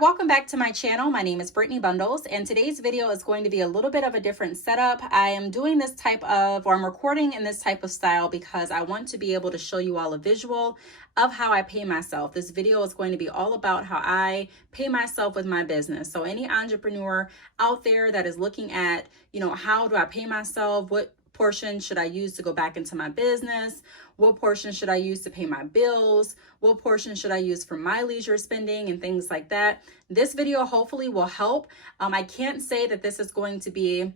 welcome back to my channel. My name is Brittney Bundles, and today's video is going to be a little bit of a different setup. I am doing this type of, or I'm recording in this type of style because I want to be able to show you all a visual of how I pay myself. This video is going to be all about how I pay myself with my business. So any entrepreneur out there that is looking at, how do I pay myself? What portion should I use to go back into my business? What portion should I use to pay my bills? What portion should I use for my leisure spending and things like that? This video hopefully will help. I can't say that this is going to be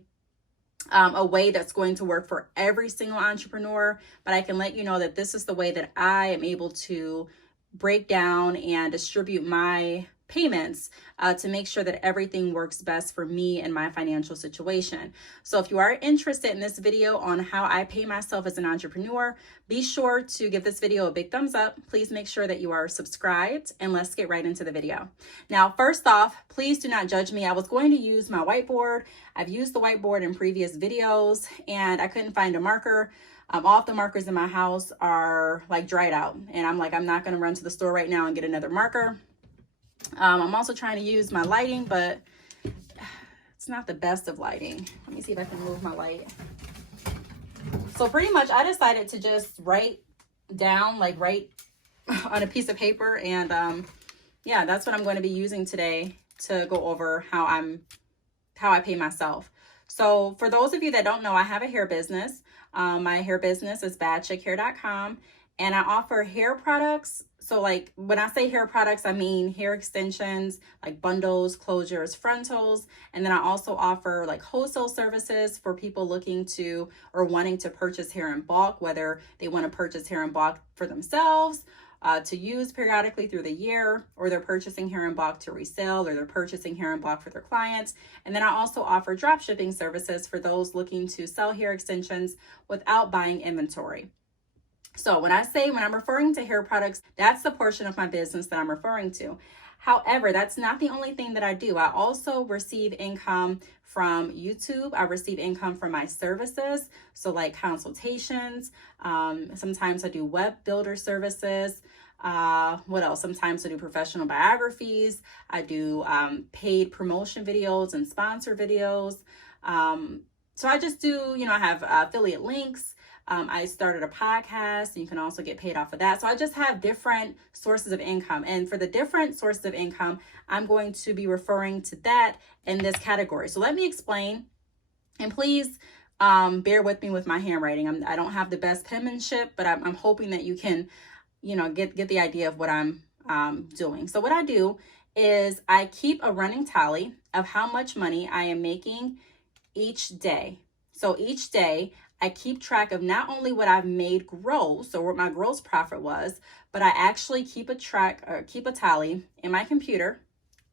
a way that's going to work for every single entrepreneur, but I can let you know that this is the way that I am able to break down and distribute my payments to make sure that everything works best for me and my financial situation. So if you are interested in this video on how I pay myself as an entrepreneur, be sure to give this video a big thumbs up. Please make sure that you are subscribed, and let's get right into the video. Now, first off, please do not judge me. I was going to use my whiteboard. I've used the whiteboard in previous videos and I couldn't find a marker. All of the markers in my house are like dried out, and I'm not going to run to the store right now and get another marker. I'm also trying to use my lighting, but it's not the best of lighting. Let me see if I can move my light. So pretty much I decided to just write down, write on a piece of paper. And yeah, that's what I'm going to be using today to go over how I pay myself. So for those of you that don't know, I have a hair business. My hair business is badchickhair.com. And I offer hair products. So when I say hair products, I mean hair extensions, like bundles, closures, frontals. And then I also offer wholesale services for people looking to or wanting to purchase hair in bulk, whether they want to purchase hair in bulk for themselves to use periodically through the year, or they're purchasing hair in bulk to resell, or they're purchasing hair in bulk for their clients. And then I also offer drop shipping services for those looking to sell hair extensions without buying inventory. So when I'm referring to hair products, that's the portion of my business that I'm referring to. However, that's not the only thing that I do. I also receive income from YouTube. I receive income from my services. So consultations. Sometimes I do web builder services. What else? Sometimes I do professional biographies. I do paid promotion videos and sponsor videos. So I just do, I have affiliate links. I started a podcast, and you can also get paid off of that. So I just have different sources of income. And for the different sources of income, I'm going to be referring to that in this category. So let me explain, and please bear with me with my handwriting. I don't have the best penmanship, but I'm hoping that you can, get the idea of what I'm doing. So what I do is I keep a running tally of how much money I am making each day. So each day, I keep track of not only what I've made gross, or what my gross profit was, but I actually keep a tally in my computer,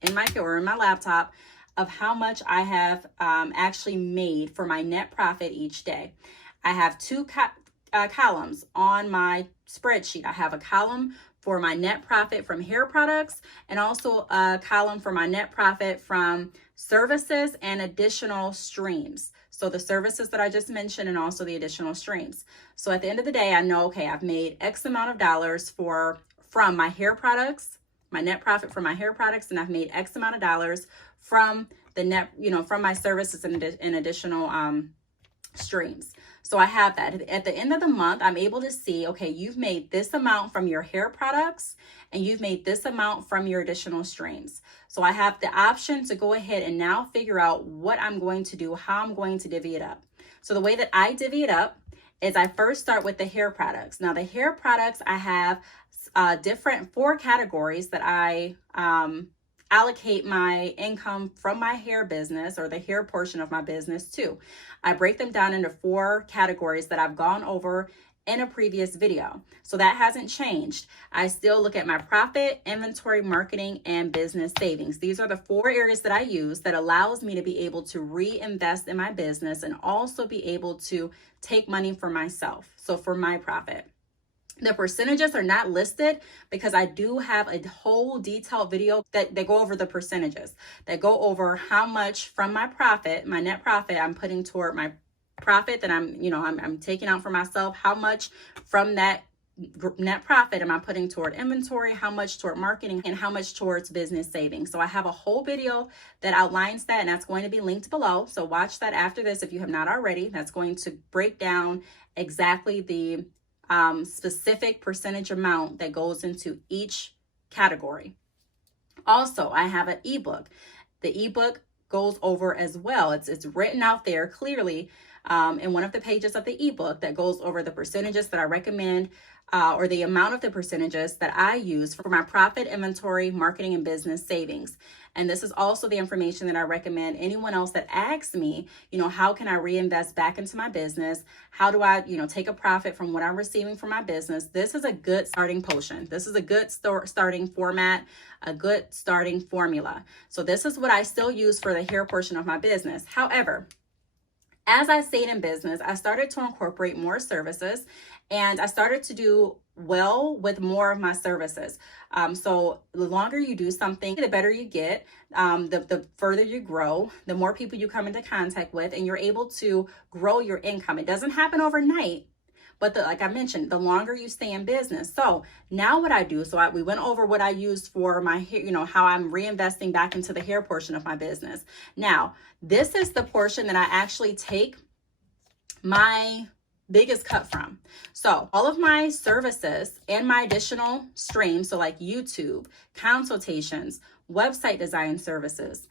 in my laptop, of how much I have actually made for my net profit each day. I have two columns on my spreadsheet. I have a column for my net profit from hair products, and also a column for my net profit from services and additional streams. So the services that I just mentioned, and also the additional streams. So at the end of the day, I know, okay, I've made X amount of dollars from my hair products, my net profit from my hair products, and I've made X amount of dollars from the net, from my services and additional streams. So I have that. At the end of the month, I'm able to see, okay, you've made this amount from your hair products, and you've made this amount from your additional streams. So I have the option to go ahead and now figure out what I'm going to do, how I'm going to divvy it up. So the way that I divvy it up is I first start with the hair products. Now the hair products, I have different 4 categories that I allocate my income from my hair business, or the hair portion of my business, to. I break them down into 4 categories that I've gone over in a previous video. So that hasn't changed. I still look at my profit, inventory, marketing, and business savings. These are the 4 areas that I use that allows me to be able to reinvest in my business and also be able to take money for myself. So for my profit. The percentages are not listed because I do have a whole detailed video that go over the percentages, that go over how much from my profit, my net profit, I'm putting toward my profit that I'm taking out for myself, how much from that net profit am I putting toward inventory, how much toward marketing, and how much towards business savings. So I have a whole video that outlines that, and that's going to be linked below. So watch that after this if you have not already. That's going to break down exactly the specific percentage amount that goes into each category. Also, I have an ebook. The ebook goes over as well. It's written out there clearly in one of the pages of the ebook that goes over the percentages that I recommend or the amount of the percentages that I use for my profit, inventory, marketing, and business savings. And this is also the information that I recommend anyone else that asks me, how can I reinvest back into my business? How do I, take a profit from what I'm receiving from my business? This is a good starting potion. This is a good starting format, a good starting formula. So this is what I still use for the hair portion of my business. However, as I stayed in business, I started to incorporate more services, and I started to do well with more of my services. So the longer you do something, the better you get, the further you grow, the more people you come into contact with, and you're able to grow your income. It doesn't happen overnight, but like I mentioned, the longer you stay in business. So now what I do, we went over what I used for my hair, how I'm reinvesting back into the hair portion of my business. Now, this is the portion that I actually take my biggest cut from. So all of my services and my additional streams, so like YouTube, consultations, website design services,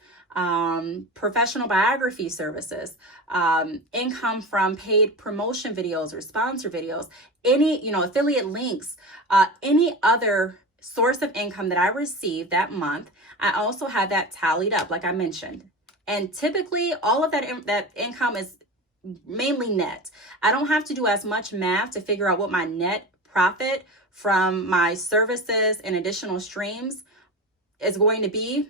professional biography services, income from paid promotion videos or sponsor videos, any, affiliate links, any other source of income that I receive that month, I also have that tallied up, like I mentioned. And typically all of that income is mainly net. I don't have to do as much math to figure out what my net profit from my services and additional streams is going to be,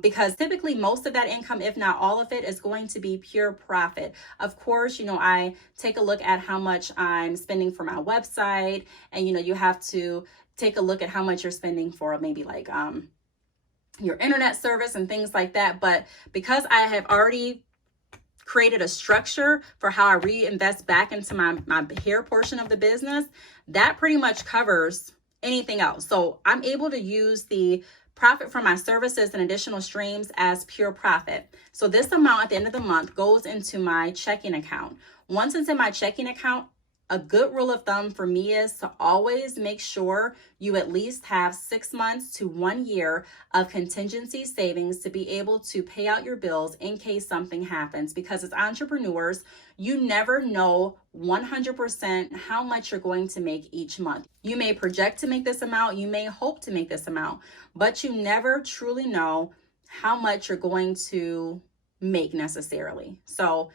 because typically most of that income, if not all of it, is going to be pure profit. Of course, I take a look at how much I'm spending for my website, and you have to take a look at how much you're spending for maybe like your internet service and things like that. But because I have already created a structure for how I reinvest back into my hair portion of the business, that pretty much covers anything else. So I'm able to use the profit from my services and additional streams as pure profit. So this amount at the end of the month goes into my checking account. Once it's in my checking account, a good rule of thumb for me is to always make sure you at least have 6 months to 1 year of contingency savings to be able to pay out your bills in case something happens. Because as entrepreneurs, you never know 100% how much you're going to make each month. You may project to make this amount, you may hope to make this amount, but you never truly know how much you're going to make necessarily. So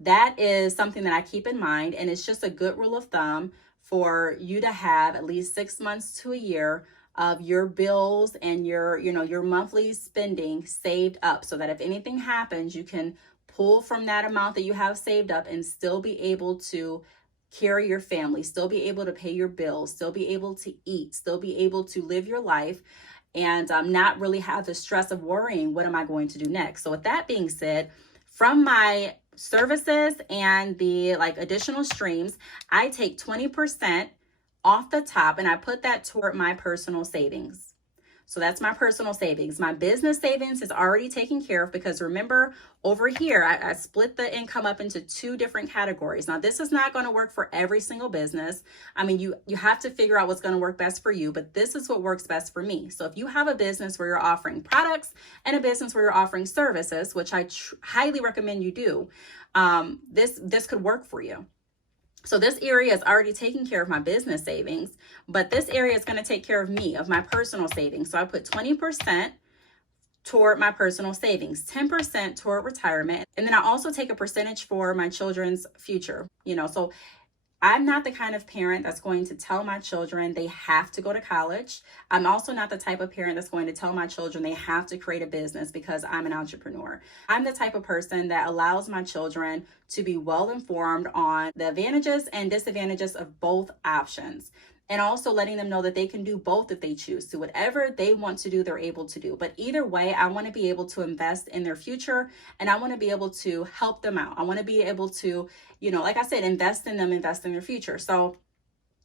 that is something that I keep in mind, and it's just a good rule of thumb for you to have at least 6 months to a year of your bills and your monthly spending saved up, so that if anything happens, you can pull from that amount that you have saved up and still be able to carry your family, still be able to pay your bills, still be able to eat, still be able to live your life, and not really have the stress of worrying, what am I going to do next? So with that being said, from my services and the additional streams, I take 20% off the top and I put that toward my personal savings. So that's my personal savings. My business savings is already taken care of, because remember over here, I split the income up into 2 different categories. Now, this is not going to work for every single business. I mean, you have to figure out what's going to work best for you, but this is what works best for me. So if you have a business where you're offering products and a business where you're offering services, which I highly recommend you do, this could work for you. So this area is already taking care of my business savings, but this area is going to take care of me, of my personal savings. So I put 20% toward my personal savings, 10% toward retirement, and then I also take a percentage for my children's future. So I'm not the kind of parent that's going to tell my children they have to go to college. I'm also not the type of parent that's going to tell my children they have to create a business because I'm an entrepreneur. I'm the type of person that allows my children to be well informed on the advantages and disadvantages of both options, and also letting them know that they can do both if they choose to. Whatever they want to do, they're able to do. But either way, I want to be able to invest in their future, and I want to be able to help them out. I want to be able to, like I said, invest in them, invest in their future. So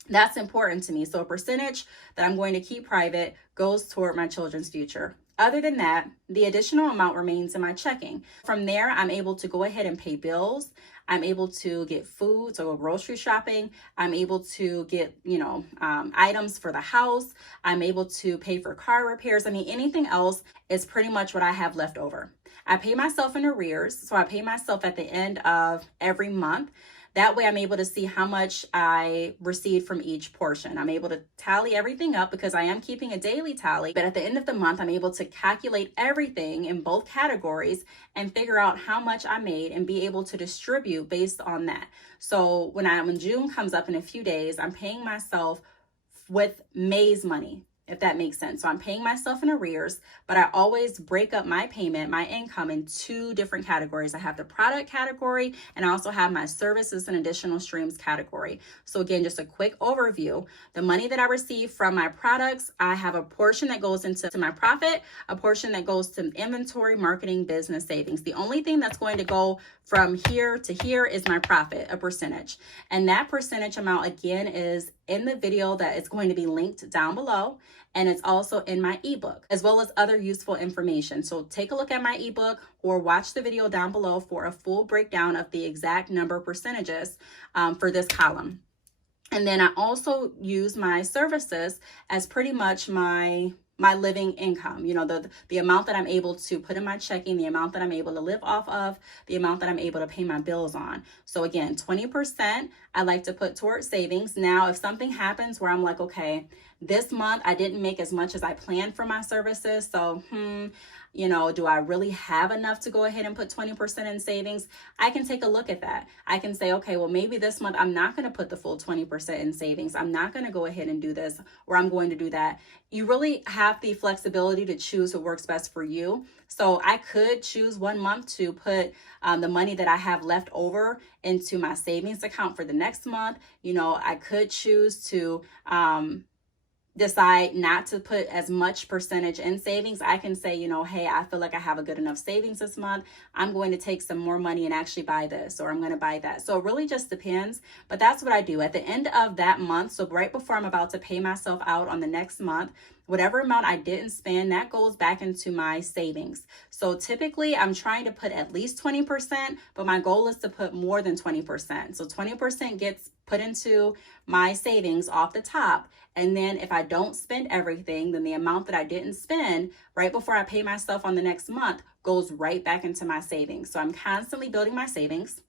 That's important to me. So a percentage that I'm going to keep private goes toward my children's future. Other than that, the additional amount remains in my checking. From there, I'm able to go ahead and pay bills. I'm able to get food, so go grocery shopping. I'm able to get, items for the house. I'm able to pay for car repairs. I mean, anything else is pretty much what I have left over. I pay myself in arrears. So I pay myself at the end of every month. That way I'm able to see how much I received from each portion. I'm able to tally everything up because I am keeping a daily tally, but at the end of the month, I'm able to calculate everything in both categories and figure out how much I made and be able to distribute based on that. So when June comes up in a few days, I'm paying myself with May's money, if that makes sense. So I'm paying myself in arrears, but I always break up my payment, my income, in two different categories. I have the product category, and I also have my services and additional streams category. So again, just a quick overview. The money that I receive from my products, I have a portion that goes into my profit, a portion that goes to inventory, marketing, business, savings. The only thing that's going to go from here to here is my profit, a percentage. And that percentage amount, again, is in the video that is going to be linked down below. And it's also in my ebook, as well as other useful information. So take a look at my ebook or watch the video down below for a full breakdown of the exact number percentages for this column. And then I also use my services as pretty much my living income, the amount that I'm able to put in my checking, the amount that I'm able to live off of, the amount that I'm able to pay my bills on. So again, 20% I like to put towards savings. Now, if something happens where I'm like, okay, this month I didn't make as much as I planned for my services. So, do I really have enough to go ahead and put 20% in savings? I can take a look at that. I can say, okay, well, maybe this month I'm not going to put the full 20% in savings. I'm not going to go ahead and do this, or I'm going to do that. You really have the flexibility to choose what works best for you. So I could choose one month to put the money that I have left over into my savings account for the next month. I could choose to decide not to put as much percentage in savings. I can say, hey, I feel like I have a good enough savings this month. I'm going to take some more money and actually buy this, or I'm going to buy that. So it really just depends. But that's what I do at the end of that month. So right before I'm about to pay myself out on the next month, whatever amount I didn't spend, that goes back into my savings. So typically I'm trying to put at least 20%, but my goal is to put more than 20%. So 20% gets put into my savings off the top. And then if I don't spend everything, then the amount that I didn't spend right before I pay myself on the next month goes right back into my savings. So I'm constantly building my savings.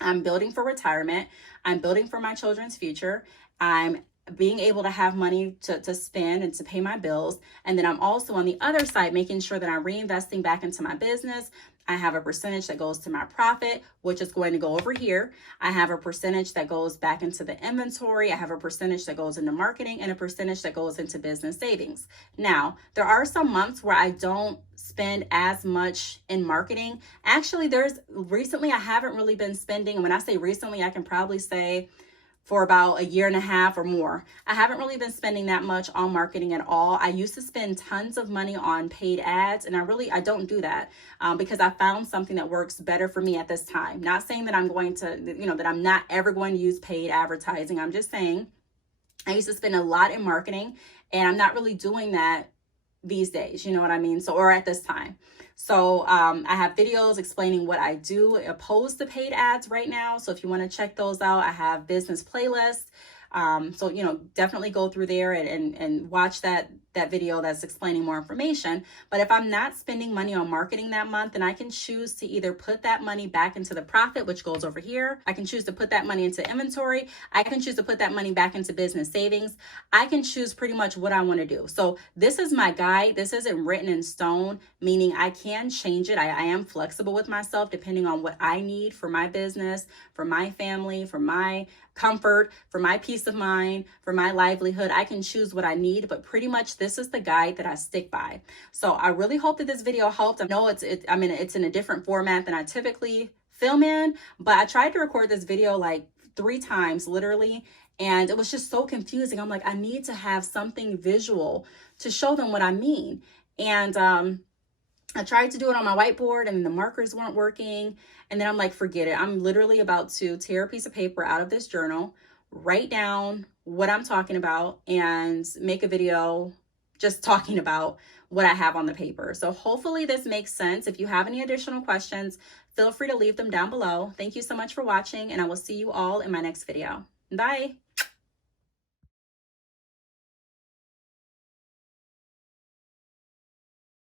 I'm building for retirement. I'm building for my children's future. I'm being able to have money to spend and to pay my bills. And then I'm also on the other side, making sure that I'm reinvesting back into my business. I have a percentage that goes to my profit, which is going to go over here. I have a percentage that goes back into the inventory. I have a percentage that goes into marketing and a percentage that goes into business savings. Now, there are some months where I don't spend as much in marketing. Actually, recently I haven't really been spending. And when I say recently, I can probably say for about a year and a half or more. I haven't really been spending that much on marketing at all. I used to spend tons of money on paid ads, and I don't do that because I found something that works better for me at this time. Not saying that I'm going to, that I'm not ever going to use paid advertising. I'm just saying I used to spend a lot in marketing, and I'm not really doing that these days, you know what I mean? So, or at this time. So I have videos explaining what I do opposed to paid ads right now. So if you want to check those out, I have business playlists. So, definitely go through there and watch that video that's explaining more information. But if I'm not spending money on marketing that month, then I can choose to either put that money back into the profit, which goes over here. I can choose to put that money into inventory. I can choose to put that money back into business savings. I can choose pretty much what I want to do. So this is my guide. This isn't written in stone, meaning I can change it. I am flexible with myself depending on what I need for my business, for my family, for my comfort, for my peace of mind, for my livelihood. I can choose what I need, but pretty much this is the guide that I stick by. So I really hope that this video helped. I know it's in a different format than I typically film in, but I tried to record this video like 3 times literally, and it was just so confusing. I'm like, I need to have something visual to show them what I mean. And I tried to do it on my whiteboard and the markers weren't working. And then I'm like, forget it. I'm literally about to tear a piece of paper out of this journal, write down what I'm talking about and make a video just talking about what I have on the paper. So hopefully this makes sense. If you have any additional questions, feel free to leave them down below. Thank you so much for watching, and I will see you all in my next video. Bye.